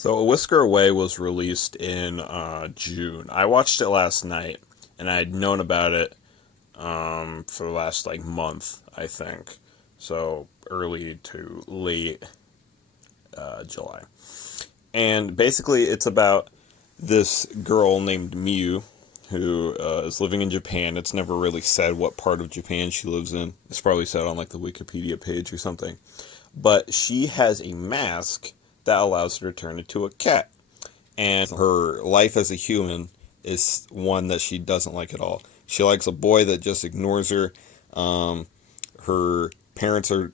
So, A Whisker Away was released in June. I watched it last night, and I had known about it for the last month, I think. So early to late July. And basically, it's about this girl named Miyu who is living in Japan. It's never really said what part of Japan she lives in. It's probably said on the Wikipedia page or something. But she has a mask that allows her to turn into a cat. And her life as a human is one that she doesn't like at all. She likes a boy that just ignores her. Her parents are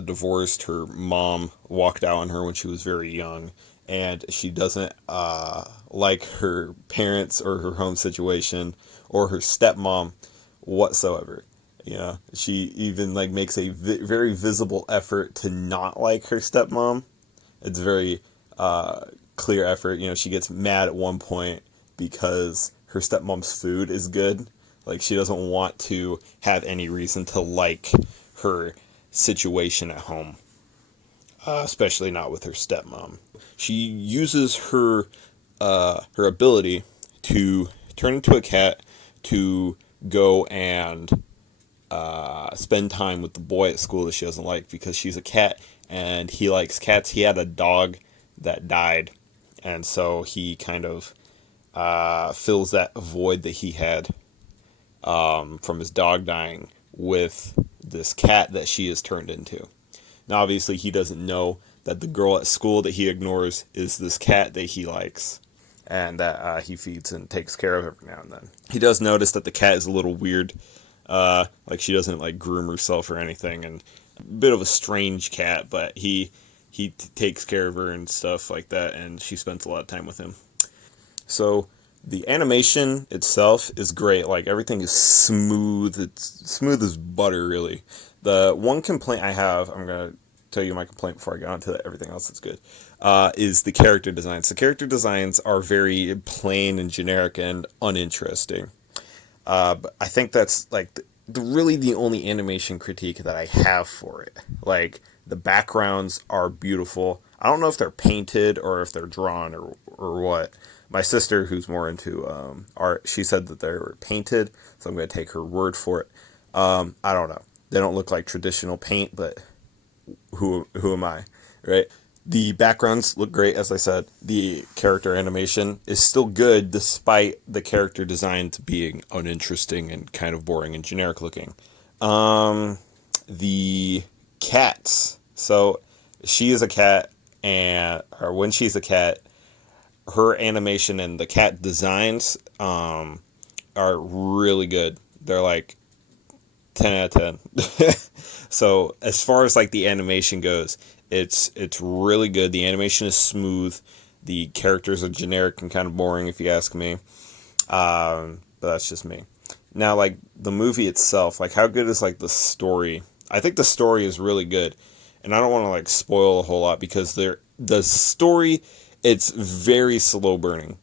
divorced. Her mom walked out on her when she was very young. And she doesn't like her parents or her home situation or her stepmom whatsoever. She even makes a very visible effort to not like her stepmom. It's very clear effort. She gets mad at one point because her stepmom's food is good. She doesn't want to have any reason to like her situation at home, especially not with her stepmom. She uses her ability to turn into a cat to go and spend time with the boy at school that she doesn't like because she's a cat and he likes cats. He had a dog that died, and so he kind of fills that void that he had from his dog dying with this cat that she is turned into. Now, obviously, he doesn't know that the girl at school that he ignores is this cat that he likes and that he feeds and takes care of every now and then. He does notice that the cat is a little weird. She doesn't groom herself or anything, and a bit of a strange cat, but he takes care of her and stuff like that, and she spends a lot of time with him. So the animation itself is great. Everything is smooth. It's smooth as butter, really. The one complaint I have, I'm going to tell you my complaint before I get on to everything else that's good, is the character designs. The character designs are very plain and generic and uninteresting. But I think that's really the only animation critique that I have for it. The backgrounds are beautiful. I don't know if they're painted or if they're drawn or what. My sister, who's more into art, she said that they were painted, so I'm going to take her word for it. I don't know. They don't look like traditional paint, but who am I, right? The backgrounds look great, as I said. The character animation is still good, despite the character designs being uninteresting and kind of boring and generic looking. The cats. So she is a cat, or when she's a cat, her animation and the cat designs are really good. They're 10 out of 10. So as far as the animation goes, it's really good. The animation is smooth. The characters are generic and kind of boring, if you ask me. But that's just me. Now, the movie itself, how good is the story? I think the story is really good, and I don't want to spoil a whole lot because the story, it's very slow burning.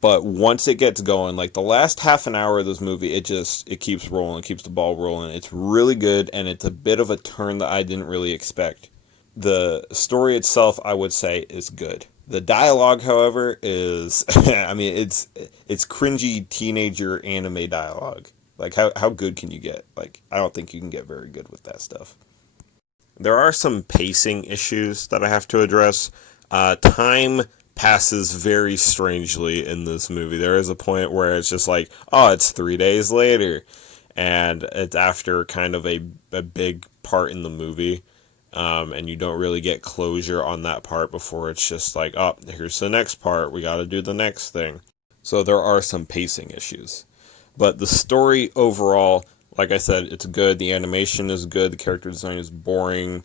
But once it gets going, the last half an hour of this movie, it keeps rolling, keeps the ball rolling. It's really good, and it's a bit of a turn that I didn't really expect. The story itself, I would say, is good. The dialogue, however, is, it's cringy teenager anime dialogue. How good can you get? I don't think you can get very good with that stuff. There are some pacing issues that I have to address. Time passes very strangely in this movie. There is a point where it's just it's 3 days later, and it's after kind of a big part in the movie, and you don't really get closure on that part before it's just here's the next part, we gotta do the next thing. So there are some pacing issues. But the story overall, like I said, it's good. The animation is good. The character design is boring.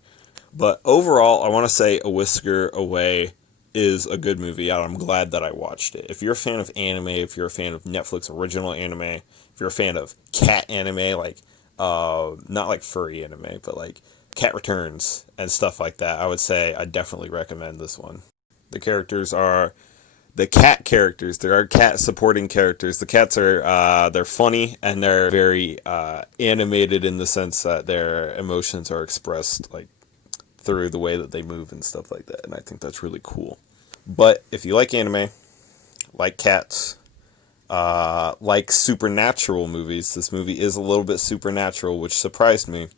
But overall, I want to say A Whisker Away is a good movie, and I'm glad that I watched it. If you're a fan of anime, if you're a fan of Netflix original anime, if you're a fan of cat anime, not furry anime, but Cat Returns and stuff like that, I would say I definitely recommend this one. The characters are the cat characters. There are cat supporting characters. The cats are they're funny and they're very animated in the sense that their emotions are expressed through the way that they move and stuff like that, and I think that's really cool. But if you like anime, like cats, like supernatural movies, this movie is a little bit supernatural, which surprised me.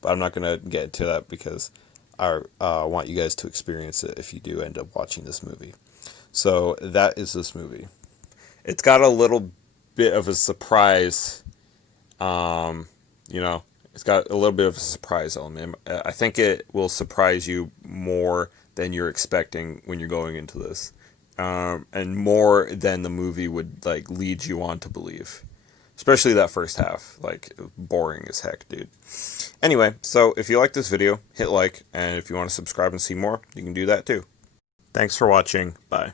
But I'm not going to get into that because I want you guys to experience it if you do end up watching this movie. So that is this movie. It's got a little bit of a surprise. You know, it's got a little bit of a surprise element. I think it will surprise you more than you're expecting when you're going into this, and more than the movie would like lead you on to believe. Especially that first half, like boring as heck, dude. Anyway, so if you like this video, hit like, and if you want to subscribe and see more, you can do that too. Thanks for watching. Bye.